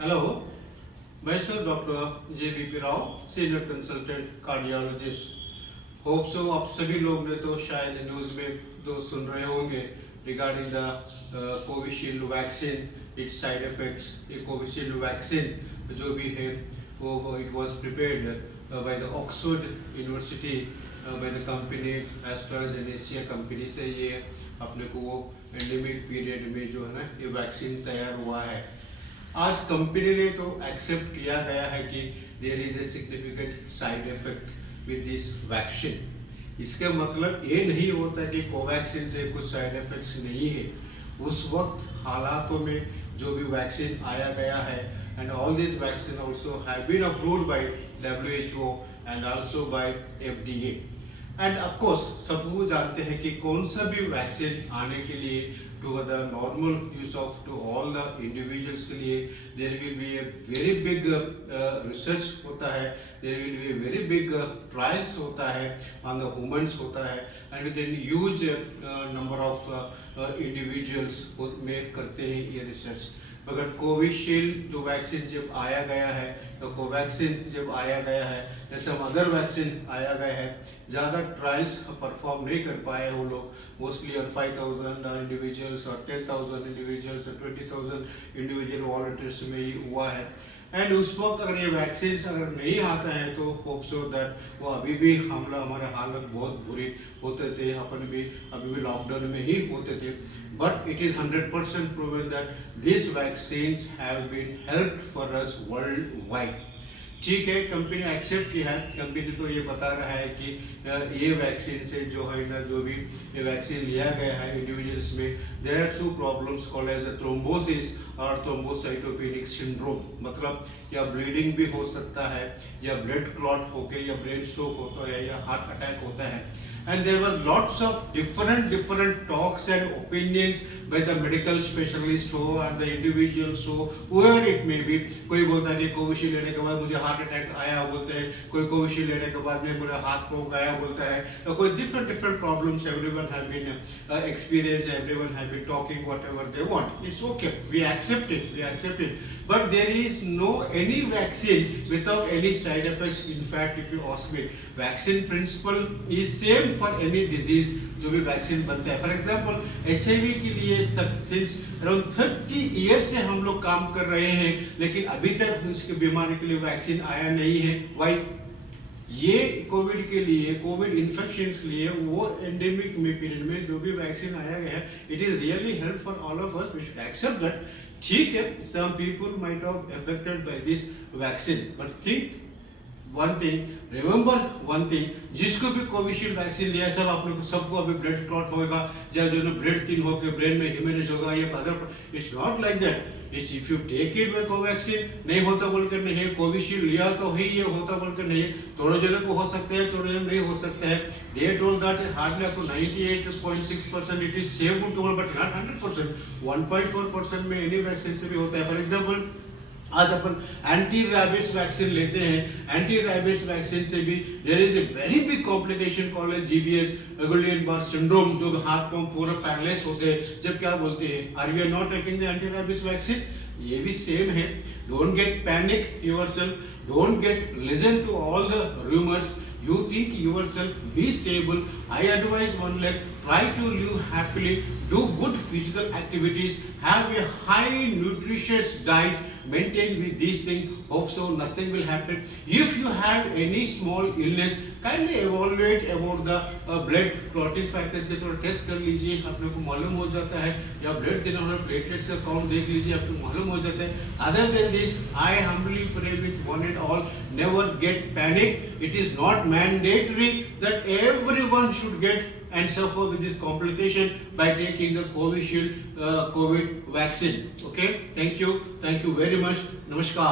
Hello, myself Dr. J.B.P. Rao, Senior Consultant Cardiologist. Hope so आप सभी लोग ने तो शायद न्यूज़ में तो सुन रहे होंगे regarding the Covishield vaccine, it's side effects. ये कोविशील्ड वैक्सीन जो भी है वो it was prepared by the Oxford university by the company AstraZeneca company से ये अपने को वो एंडेमिक पीरियड में जो है ना ये वैक्सीन तैयार हुआ है। आज कंपनी ने तो एक्सेप्ट किया गया है कि there is a significant side effect with this vaccine. इसका मतलब ये नहीं होता कि कोवैक्सीन से कुछ साइड इफेक्ट्स नहीं है। उस वक्त हालातों में जो भी वैक्सीन आया गया है and all this vaccine also have been approved by WHO and also by FDA। And of course सब वो जानते हैं कि कौन सा भी वैक्सीन आने के लिए to the normal use of to all the individuals के लिए there will be a very big research होता है, there will be a very big trials होता है on the humans होता है and with a huge number of individuals में करते हैं ये research। मगर कोविशील्ड जो वैक्सीन जब आया गया है तो कोवैक्सीन जब आया गया है जैसे हम अदर वैक्सीन आया गया है ज़्यादा ट्रायल्स परफॉर्म नहीं कर पाए वो लोग, मोस्टली और 5,000 इंडिविजुअल्स और 10,000 इंडिविजुअल्स और 20,000 इंडिविजुअल वॉलंटियर्स में ही हुआ है। एंड उस वक्त अगर ये वैक्सीन अगर नहीं आता है तो होप सो दैट वो अभी भी हमारे हालत बहुत बुरी होते थे, अपन भी अभी भी लॉकडाउन में ही होते थे। But it is 100% proven that this vaccines have been helped for us world wide. ठीक है, कंपनी एक्सेप्ट किया है, कंपनी तो ये बता रहा है कि ये वैक्सीन से जो है ना जो भी ये वैक्सीन लिया गया है इंडिविजुअल्स में there are two problems called as thrombosis और थ्रोम्बोसाइटोपेनिक सिंड्रोम। मतलब या ब्लीडिंग भी हो सकता है या ब्लड क्लॉट होके या ब्रेन स्ट्रोक होता है या हार्ट अटैक होता है। And there was lots of different talks and opinions by the medical specialist हो and the individuals हो whoever it may be। कोई बोलता है कि कोविशील्ड लेने के बाद मुझे हार्ट अटैक आया बोलते हैं, कोई कोविशील्ड लेने के बाद में मेरा हाथ पाँव गया बोलता है, तो कोई different problems everyone have been experienced, everyone have been talking whatever they want। It's okay, we accept it, but there is no any vaccine without any side effects। In fact if you ask me, vaccine principle is same for any disease जो भी vaccine बनता है। For example HIV के लिए since around 30 years से हम लोग काम कर रहे हैं लेकिन अभी तक इसकी बीमारी के लिए वैक्सीन आया नहीं है। वाई? ये कोविड के लिए, कोविड इन्फेक्शन के लिए वो एंडेमिक में पीरियड में जो भी वैक्सीन आया गया है it is really help for all of us. We should accept that. ठीक है, some people might have affected by this vaccine, but think one thing, remember one thing, जिसको भी कोविशील्ड वैक्सीन लिया है सब आप लोग सबको अभी ब्लड क्लॉट होगा या जो ब्लड थिन होकर ब्रेन में ह्यूमनेज होगा या अदर। It's not like that. If you take it by Covaxin नहीं होता बोलकर नहीं है, कोविशील्ड लिया तो ही ये होता बोलकर नहीं है। थोड़े जनों को हो सकता है, थोड़े जन नहीं हो सकता है। They told that hardly up to 98.6% it is safe to but not 100%। 1.4% में एनी वैक्सीन से भी होता है। फॉर एग्जाम्पल आज अपन एंटी रैबिस वैक्सीन लेते हैं, एंटी रैबिस वैक्सीन से भी there is a very big complication called as GBS, Guillain Barre syndrome, जो हाथ पांव पूरा पैरालाइज होते हैं। जब क्या बोलते हैं, are we are not taking the anti rabies vaccine? ये भी सेम है। Don't get panic yourself, don't get listen to all the rumours, you think yourself, be stable। I advise one leg, try to live happily, do good physical activities, have a high nutritious diet, maintain with these things, hope so nothing will happen। If you have any small illness, kindly evaluate about the blood clotting factors के थोड़ा test कर लीजिए, अपने को मालूम हो जाता है, या ब्लड देना हो प्लेटलेट्स का काउंट देख लीजिए, आपको मालूम हो जाता है। Other than this, I humbly pray with one and all, never get panic। It is not mandatory that everyone should get and suffer with this complication by taking the Covishield COVID vaccine। Okay, thank you very much, namaskar।